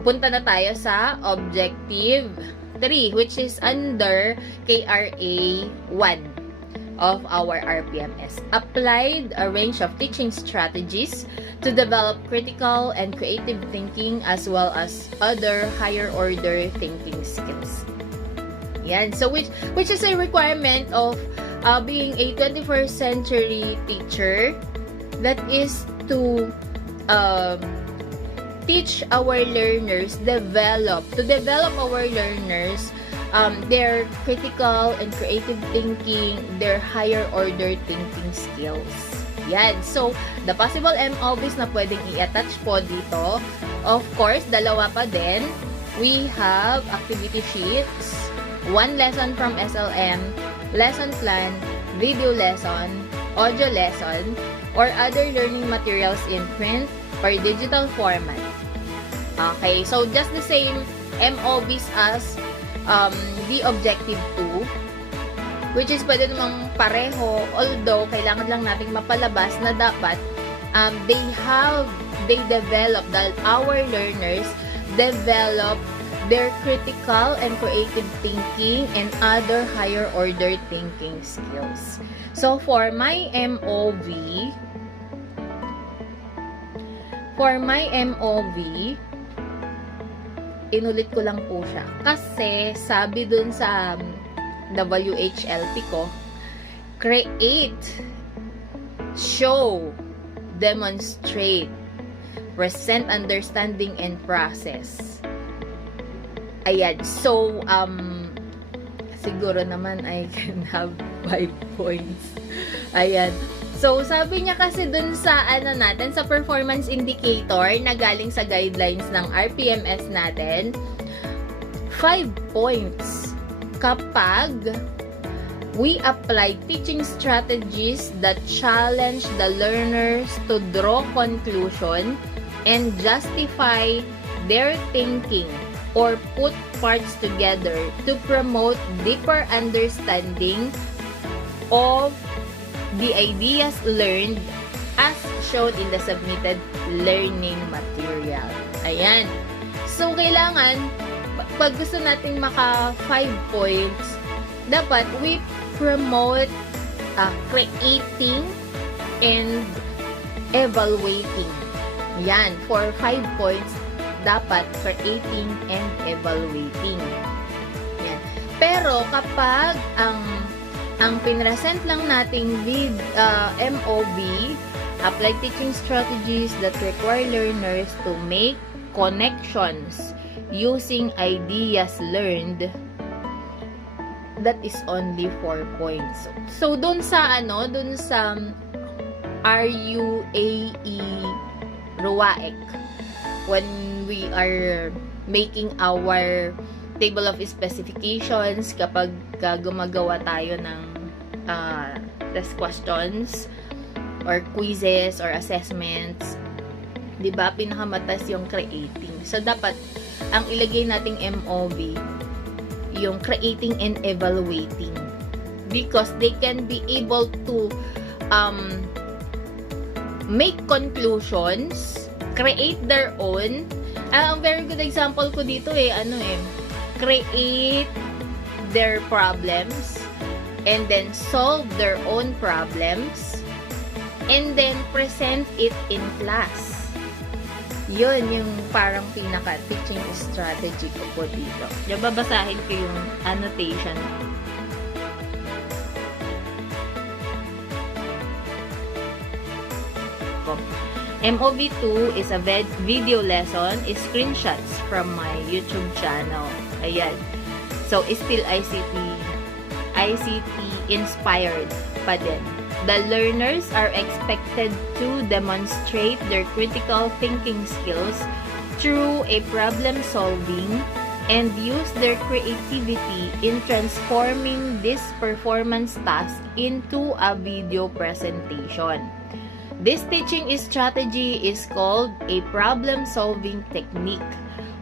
punta na tayo sa Objective 3, which is under KRA 1 of our RPMS. Applied a range of teaching strategies to develop critical and creative thinking as well as other higher order thinking skills. Yan. So which is a requirement of being a 21st century teacher, that is to teach our learners, develop our learners their critical and creative thinking, their higher order thinking skills. Yan. So, the possible MOVs na pwedeng i-attach po dito, of course, dalawa pa din. We have activity sheets, one lesson from SLM, lesson plan, video lesson, audio lesson, or other learning materials in print or digital format. Okay, so just the same MOVs as the Objective 2, which is pwede namang pareho, although kailangan lang nating mapalabas na dapat our learners develop their critical and creative thinking and other higher order thinking skills. So for my MOV, inulit ko lang po siya. Kasi, sabi dun sa WHLP ko, create, show, demonstrate, present understanding and process. Ayan. So, siguro naman I can have 5 points. Ayan. So, sabi niya kasi dun sa sa performance indicator na galing sa guidelines ng RPMS natin, 5 points kapag we apply teaching strategies that challenge the learners to draw conclusion and justify their thinking or put parts together to promote deeper understanding of the ideas learned as shown in the submitted learning material. Ayan. So, kailangan, pag gusto nating maka 5 points, dapat we promote creating and evaluating. Yan. For 5 points, dapat creating and evaluating. Yan. Pero, kapag ang pinresent lang nating MOV, apply teaching strategies that require learners to make connections using ideas learned, that is only 4 points. So, dun sa RUAE, when we are making our table of specifications, kapag gumagawa tayo ng test questions or quizzes or assessments, di ba, pinakamatas yung creating. So, dapat ang ilagay nating MOV yung creating and evaluating, because they can be able to make conclusions, create their own. Ang very good example ko dito create their problems and then solve their own problems and then present it in class. Yun yung parang pinaka-teaching strategy ko po dito. Babasahin ko yung annotation. MOV2 is a video lesson, is screenshots from my YouTube channel. Ayan. So, still ICT inspired pa din. The learners are expected to demonstrate their critical thinking skills through a problem solving and use their creativity in transforming this performance task into a video presentation. This teaching strategy is called a problem-solving technique,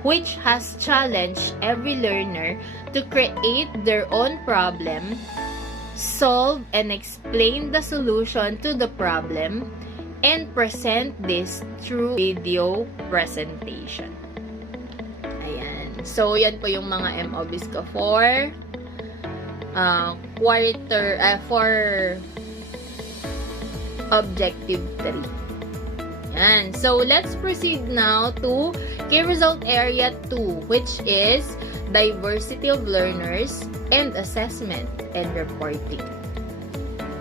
which has challenged every learner to create their own problem, solve and explain the solution to the problem, and present this through video presentation. So, yan po yung mga MOVs ko for for objective 3. Yan. So, let's proceed now to key result area 2, which is diversity of learners and assessment and reporting.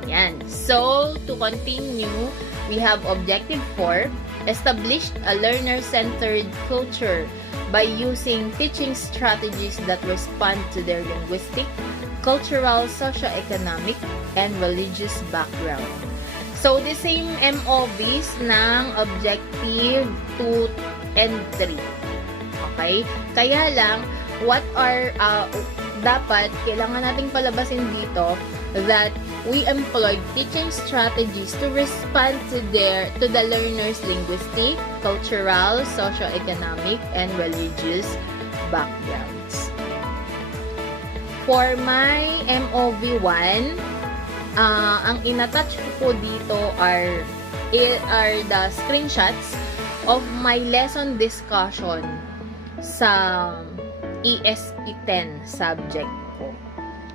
Yan. So, to continue, we have objective 4, established a learner-centered culture by using teaching strategies that respond to their linguistic, cultural, socio-economic, and religious background. So, the same MOVs ng objective 2 and 3. Okay? Kaya lang, what are, kailangan nating palabasin dito that we employed teaching strategies to respond to the learner's linguistic, cultural, socio-economic, and religious backgrounds. For my MOV 1, ang inattach ko po dito are the screenshots of my lesson discussion sa ESP10 subject ko.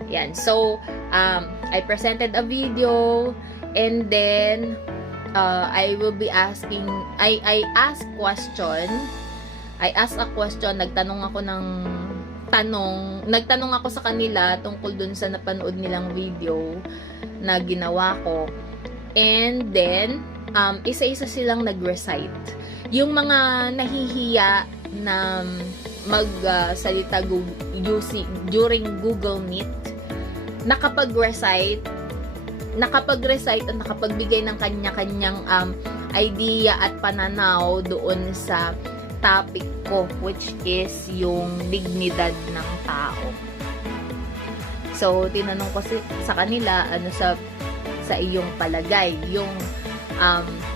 Yan. So, I presented a video and then I will be asking, I asked a question, nagtanong ako sa kanila tungkol dun sa napanood nilang video na ginawa ko. And then, isa-isa silang nag-recite. Yung mga nahihiya na magsalita during Google Meet, nakapag-recite at nakapagbigay ng kanya-kanyang idea at pananaw doon sa topic ko, which is yung dignidad ng tao. So, tinanong ko sa kanila, ano sa iyong palagay, yung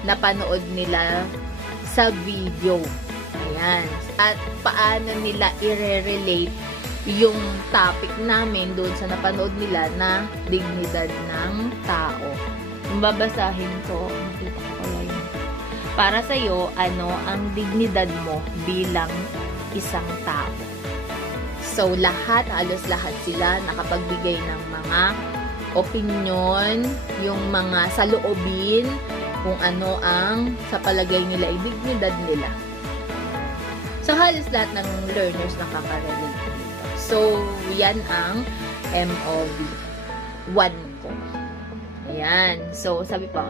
napanood nila sa video. Ayan. At paano nila i-relate yung topic namin doon sa napanood nila na dignidad ng tao. Kung babasahin ko, makita ko pala yun. Para sa'yo, ano ang dignidad mo bilang isang tao? So, halos lahat sila nakapagbigay ng mga opinion, yung mga saloobin, kung ano ang sa palagay nila ay dignidad nila. So, halos lahat ng learners nakaka-relate dito. So, yan ang MOV 1 ko. Ayan. So, sabi pa,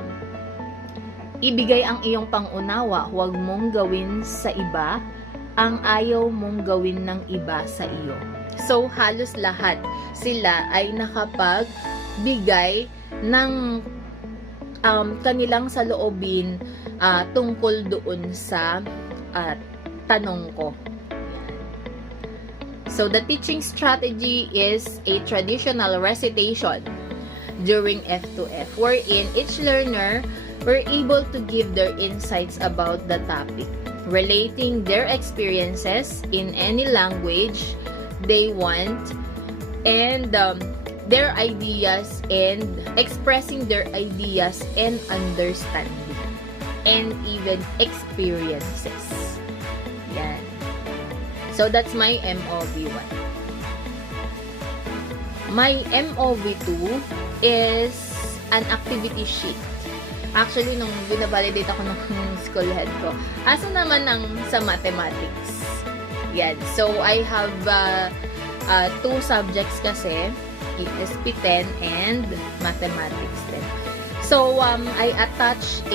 ibigay ang iyong pangunawa, huwag mong gawin sa iba ang ayaw mong gawin ng iba sa iyo. So, halos lahat sila ay nakapagbigay ng kanilang saloobin tungkol doon sa tanong ko. So, the teaching strategy is a traditional recitation during F2F, wherein each learner were able to give their insights about the topic, relating their experiences in any language they want, and their ideas, and expressing their ideas and understanding, and even experiences. Yan. So, that's my MOV 1. My MOV 2 is an activity sheet. Actually, nung binavalidate ako ng school head ko, aso naman sa mathematics. Yan. So, I have 2 subjects kasi, ESP10 and mathematics 10. So, I attach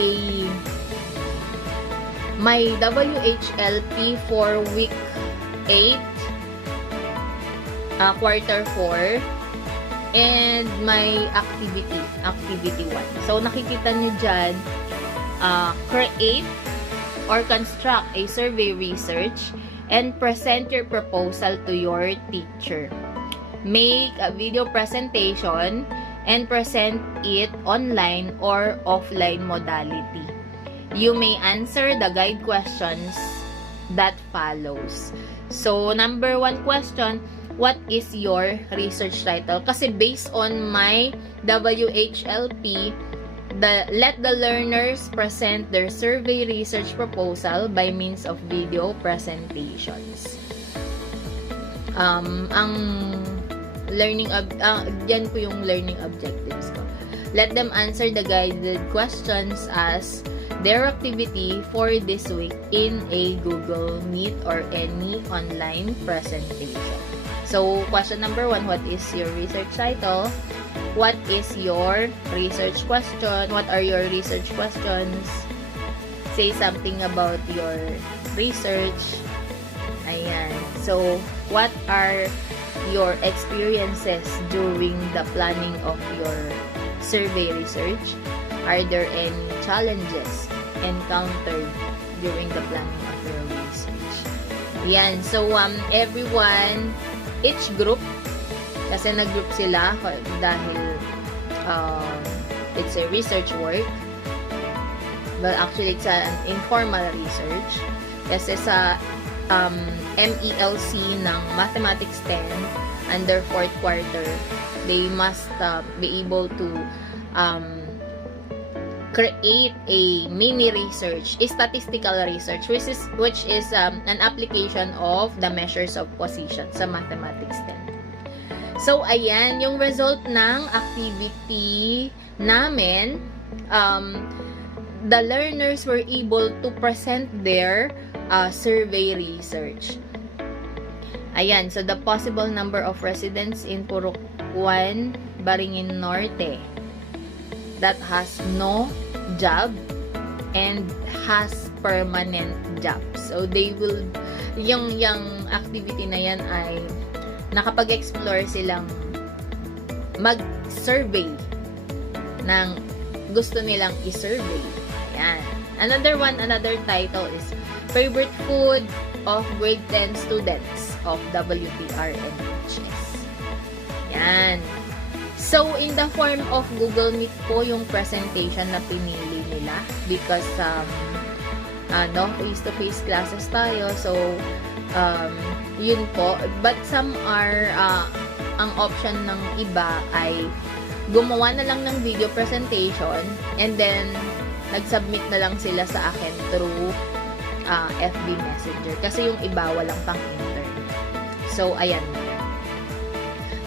my WHLP for week 8, quarter 4, and my activity 1. So, nakikita nyo dyan, create or construct a survey research and present your proposal to your teacher. Make a video presentation and present it online or offline modality. You may answer the guide questions that follows. So, number 1 question, what is your research title? Kasi based on my WHLP, let the learners present their survey research proposal by means of video presentations. Ang yan po yung learning objectives ko. Let them answer the guided questions as their activity for this week in a Google Meet or any online presentation. So, question number 1, what is your research title? What is your research question? What are your research questions? Say something about your research. Ayan. So, what are your experiences during the planning of your survey research? Are there any challenges encountered during the planning of your research? Yan. So, everyone, each group, kasi nag-group sila dahil it's a research work. Well, actually, it's an informal research. Kasi sa MELC ng Mathematics 10, under 4th quarter, they must be able to create a mini research, a statistical research, which is an application of the measures of position sa Mathematics 10. So, ayan, yung result ng activity namin, the learners were able to present their survey research. Ayan, so the possible number of residents in Purok 1, Baringin Norte, that has no job and has permanent job. So, they will, yung activity na yan ay nakapag-explore silang mag-survey ng gusto nilang i-survey. Ayan. Another title is Favorite Food of Grade 10 Students of WPR and HS. Yan. So, in the form of Google Meet po yung presentation na pinili nila because face-to-face classes tayo. So, yun po. But some are, ang option ng iba ay gumawa na lang ng video presentation and then nag-submit na lang sila sa akin through FB Messenger. Kasi yung iba walang pang internet. So, ayan.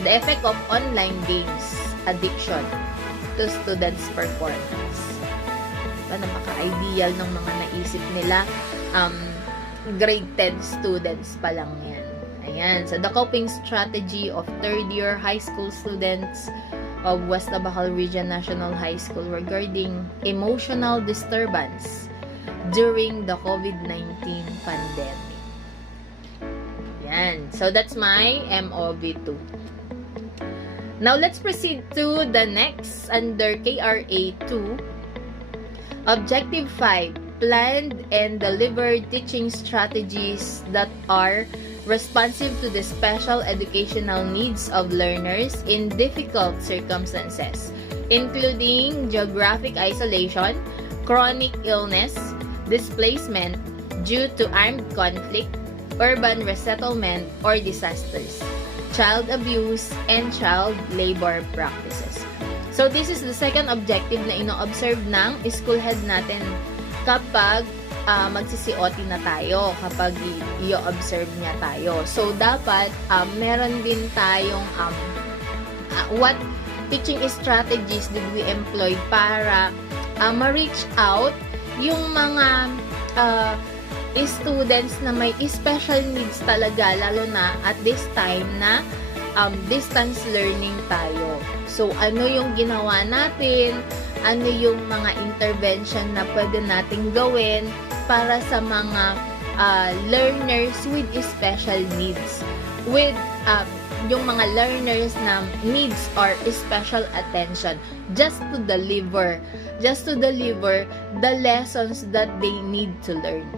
The effect of online games addiction to students' performance. Diba, napaka-ideal ng mga naisip nila. Grade 10 students pa lang yan. Ayan. So, the coping strategy of third-year high school students of West Abacol Region National High School regarding emotional disturbance during the COVID-19 pandemic. Yan. So, that's my MOV2. Now, let's proceed to the next under KRA2. Objective 5. Planned and delivered teaching strategies that are responsive to the special educational needs of learners in difficult circumstances, including geographic isolation, chronic illness, displacement due to armed conflict, urban resettlement or disasters, child abuse, and child labor practices. So, this is the second objective na ino-observe ng school head natin kapag magsisi-OT na tayo, kapag i-observe niya tayo. So, dapat meron din tayong what teaching strategies did we employ para ma-reach out yung mga students na may special needs talaga, lalo na at this time na distance learning tayo. So, ano yung ginawa natin? Ano yung mga intervention na pwede nating gawin para sa mga learners with special needs? With yung mga learners na needs or special attention just to deliver the lessons that they need to learn.